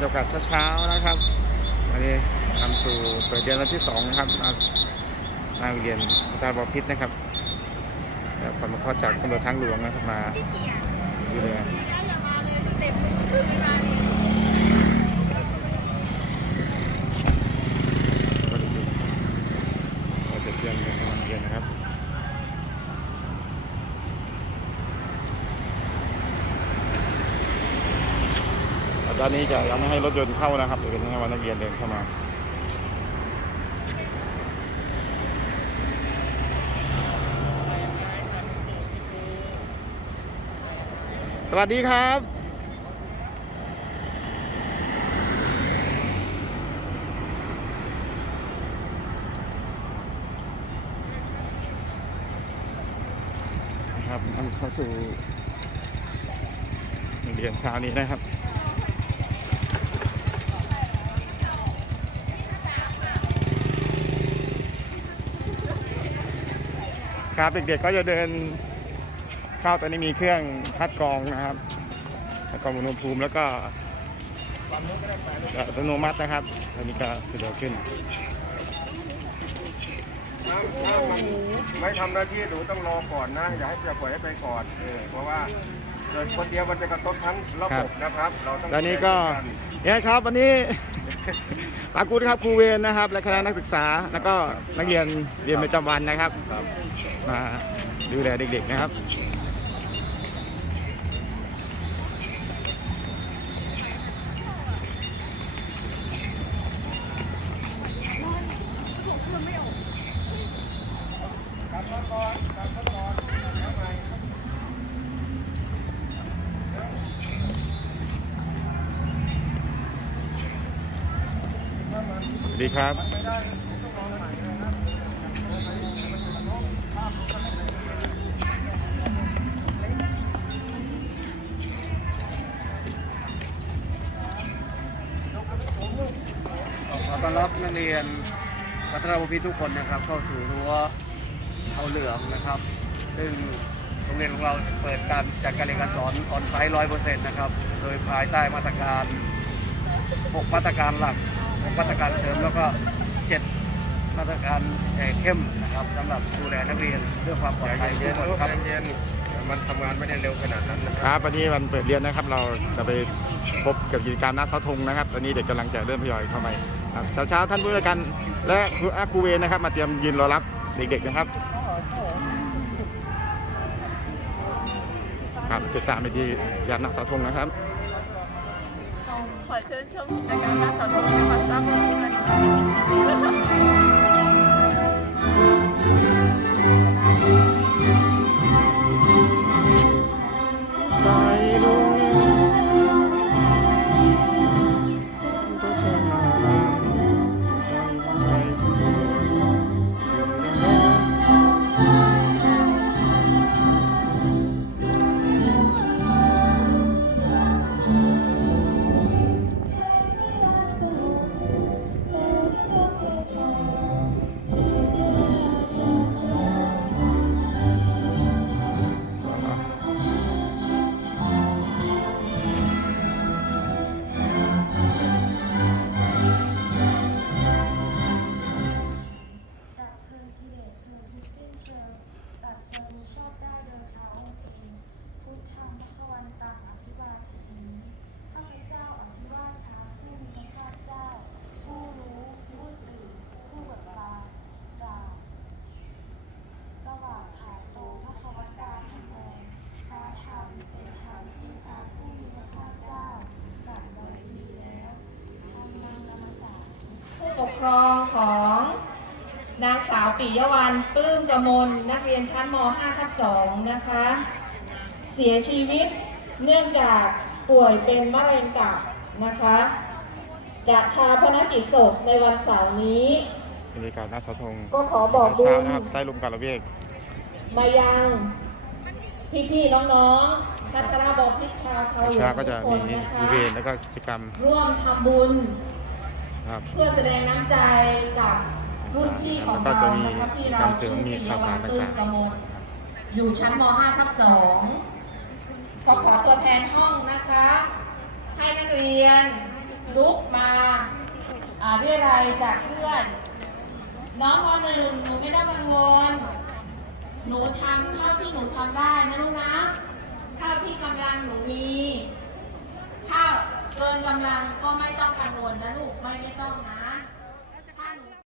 บรยากาศเช้าๆนะครับวันนี้ทำสู่เปิดเรียนวันที่สองนะครับมามาเรียนอาจารย์บอพิษนะครับแล้วผลมาข้อจากตำรวจทางหลวงนะครับมาดูแลก็ดูๆก็จะเรียนกันกำลังเรียนนะครับ แต่ตอนนี้จะยังไม่ให้รถยนต์เข้านะครับเดี๋ยวเป็นให้วันนักเรียนเดินเข้ามาสวัสดีครับนะครับนำเข้าสู่เรียนเช้านี้นะครับ ครับ เด็กๆก็จะเดินเข้าตอนนี้มีเครื่องคัดกรองนะครับคัดกรองอุณหภูมิแล้วก็อัตโนมัตินะครับอันนี้ก็สะดวกขึ้น ถ้าถ้ามันไม่ทำหน้าที่หนูต้องรอก่อนนะ อย่าให้อย่าปล่อยให้ไปก่อนเออเพราะว่าเกิดคนเดียวมันจะกระทบทั้งระบบนะครับ เราต้องตอนนี้ก็เนี่ยครับวันนี้ ปากูดครับครูเวรนะครับ และคณะนักศึกษาแล้วก็นักเรียนเรียนประจำวันนะครับมาดูแลเด็กๆนะครับ ดีครับไม่ได้ต้องระครับขอต้อนรับนักเรียนพัฒนาบุพิตทุกคนนะครับ เข้าสู่รั้วเอาเหลืองนะครับ ซึ่งโรงเรียนของเราเปิดการจัดการเรียนการสอนออนไซต์ร้อยเปอร์เซ็นต์นะครับ โดยภายใต้มาตรการ 6 มาตรการหลัก มาตรการเสริมแล้วก็7มาตรการเอ่อเข้มนะครับสำหรับดูแลนักเรียนเพื่อความปลอดภัยเย็ทุนกคนๆครับเย็นๆมันทำงานไม่ได้เร็วขนาดนั้นนะคครับรับวันนี้วันเปิดเรียนนะครับ เราจะไปพบกับกิจกรรมหน้าเสาธงนะครับตอนนี้เด็กกำลังจะเริ่มทยอยเข้ามาครับเช้าๆท่านผู้จัดการและครูอาครูเวรนะครับ มาเตรียมยืนรอรับเด็กๆนะครับครับติดตามไปที่ยานหน้าเสาธงนะครับ ขอเชิญชมกิจกรรมหน้าเสาธงจังหวัดราชบุรีนะ ธรรมเป็นธรรมที่พระผู้มีพระภาคเจ้าตรัสไว้ดีแล้วธรรมังนมาสาธุผู้ปกครองของนางสาวปิยวันปลื้มกมลนักเรียนชั้นม .5 ทับ2นะคะ เสียชีวิตเนื่องจากป่วยเป็นมะเร็งตับนะคะจะชาพนักกิจศพในวันเสาร์นี้ บรรยากาศหน้าเสาธงก็ขอบอกบุเช้าญนะครับใต้ลมกาละเวกมายัง พี่ๆน้องๆพัฒนาบอพิชชาวเขาหลวเช้างก็ทุจะกคมีนนะครูคะเวรแล้วก็กิจกรรม ร่วมทำบุญครับเพื่อแสดงน้ำใจกับรุ่นพี่ของเรานะคะที่เราชื่อปิยวัฒน์ตื้นกมลอยู่ชั้นม .5 ทับ2ขอขอตัวแทนห้องนะคะ ให้นักเรียนลุกมาอ่าเรียรายจากเพื่อน น้องมหนึ่งหนูไม่ต้องกังวลหนูทำเท่าที่หนูทำได้นะลูกนะ เท่าที่กำลังหนูมีถ้าเกินกำลังก็ไม่ต้องกังวลนะลูกไม่ไม่ต้องนะ